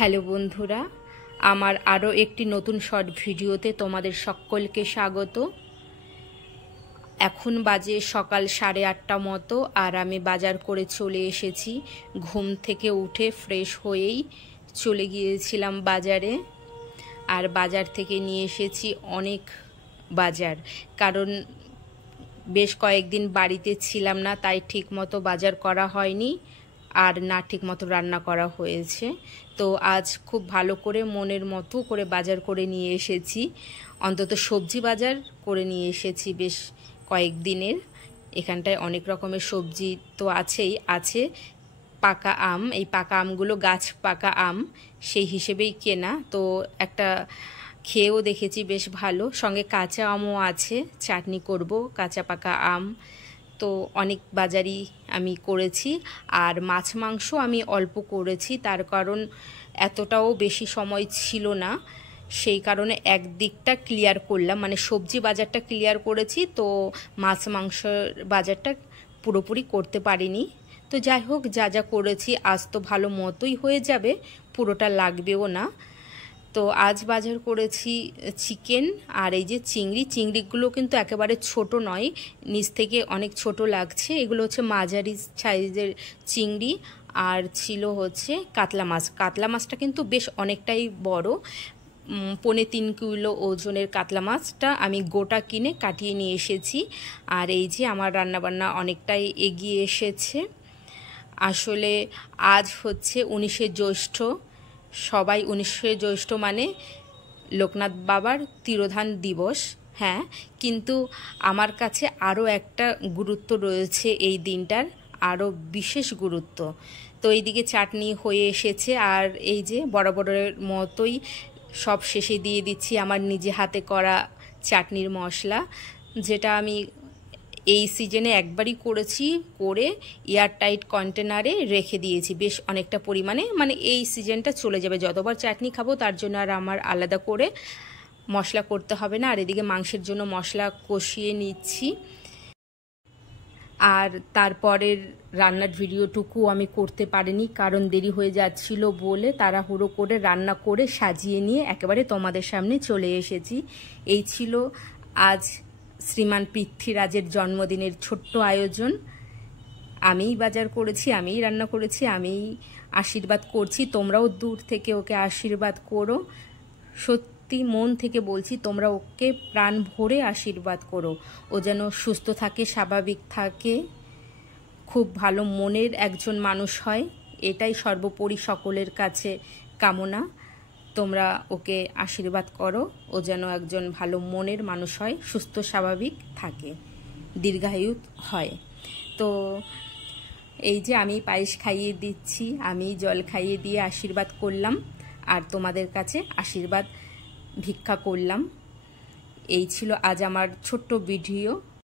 Hello বন্ধুরা, আমার আরও একটি নতুন শর্ট ভিডিওতে তোমাদের সকলকে স্বাগত। এখন বাজে সকাল 8:30 মতো, আর আমি বাজার করে চলে এসেছি। ঘুম থেকে উঠে ফ্রেশ হয়েই চলে গিয়েছিলাম বাজারে, আর বাজার থেকে নিয়ে এসেছি অনেক বাজার। কারণ বেশ কয়েকদিন বাড়িতে ছিলাম না, তাই ঠিকমতো বাজার করা হয়নি, আর না ঠিকমতো রান্না করা হয়েছে। তো আজ খুব ভালো করে মনের মতো করে বাজার করে নিয়ে এসেছি। অন্তত সবজি বাজার করে নিয়ে এসেছি বেশ কয়েকদিনের। এখানটায় অনেক রকমের সবজি তো আছে পাকা আম। এই পাকা আমগুলো গাছ পাকা আম, সেই হিসেবেই কেনা। তো একটা খেয়েও দেখেছি বেশ ভালো। সঙ্গে কাঁচা আমও আছে, চাটনি করব কাঁচা পাকা আম। তো অনেক বাজারই আমি করেছি। আর মাছ মাংস আমি অল্প করেছি, তার কারণ এতটাও বেশি সময় ছিল না, সেই কারণে একদিকটা ক্লিয়ার করলাম, মানে সবজি বাজারটা ক্লিয়ার করেছি। তো মাছ মাংস বাজারটা পুরোপুরি করতে পারিনি। তো যাই হোক, যা যা করেছি আজ তো ভালো মতোই হয়ে যাবে, পুরোটা লাগবেও না। তো আজ বাজার করেছি চিকেন আর এই যে চিংড়িগুলো কিন্তু একেবারে ছোট নয়, নিচ থেকে অনেক ছোট লাগছে। এগুলো হচ্ছে মাঝারি সাইজের চিংড়ি। আর ছিল হচ্ছে কাতলা মাছটা কিন্তু বেশ অনেকটাই বড়, 3.25 কিলো ওজনের কাতলা মাছটা আমি গোটা কিনে কাটিয়ে নিয়ে এসেছি। আর এই যে আমার রান্নাবান্না অনেকটাই এগিয়ে এসেছে। আসলে আজ হচ্ছে 19শে জ্যৈষ্ঠ। সবাই 19শে জ্যৈষ্ঠ মানে লোকনাথ বাবার তিরোধান দিবস। হ্যাঁ, কিন্তু আমার কাছে আরও একটা গুরুত্ব রয়েছে এই দিনটার, আরও বিশেষ গুরুত্ব। তো এইদিকে চাটনি হয়ে এসেছে, আর এই যে বরাবরের মতোই সব শেষে দিয়ে দিচ্ছি আমার নিজে হাতে করা চাটনির মশলা, যেটা আমি এই সিজনে একবারই করেছি, করে এয়ারটাইট কন্টেনারে রেখে দিয়েছি বেশ অনেকটা পরিমাণে। মানে এই সিজনটা চলে যাবে, যতবার চাটনি খাবো তার জন্য আর আমার আলাদা করে মশলা করতে হবে না। আর এদিকে মাংসের জন্য মশলা কষিয়ে নিচ্ছি। আর তারপরের রান্নার ভিডিওটুকু আমি করতে পারিনি, কারণ দেরি হয়ে যাচ্ছিল বলে তাড়াহুড়ো করে রান্না করে সাজিয়ে নিয়ে একেবারে তোমাদের সামনে চলে এসেছি। এই ছিল আজ শ্রীমান পৃথ্বীরাজের জন্মদিনের ছোট্ট আয়োজন। আমিই বাজার করেছি, আমিই রান্না করেছি, আমিই আশীর্বাদ করছি। তোমরাও দূর থেকে ওকে আশীর্বাদ করো। সত্যি মন থেকে বলছি, তোমরা ওকে প্রাণ ভরে আশীর্বাদ করো। ও যেন সুস্থ থাকে, স্বাভাবিক থাকে, খুব ভালো মনের একজন মানুষ হয়, এটাই সর্বোপরি সকলের কাছে কামনা। তোমরা ওকে আশীর্বাদ করো, ও যেন একজন ভালো মনের মানুষ হয়, সুস্থ স্বাভাবিক থাকে, দীর্ঘায়ু হয়। তো এই যে আমি পায়েস খাইয়ে দিচ্ছি, আমি জল খাইয়ে দিয়ে আশীর্বাদ করলাম, আর তোমাদের কাছে আশীর্বাদ ভিক্ষা করলাম। এই ছিল আজ আমার ছোট্ট ভিডিও।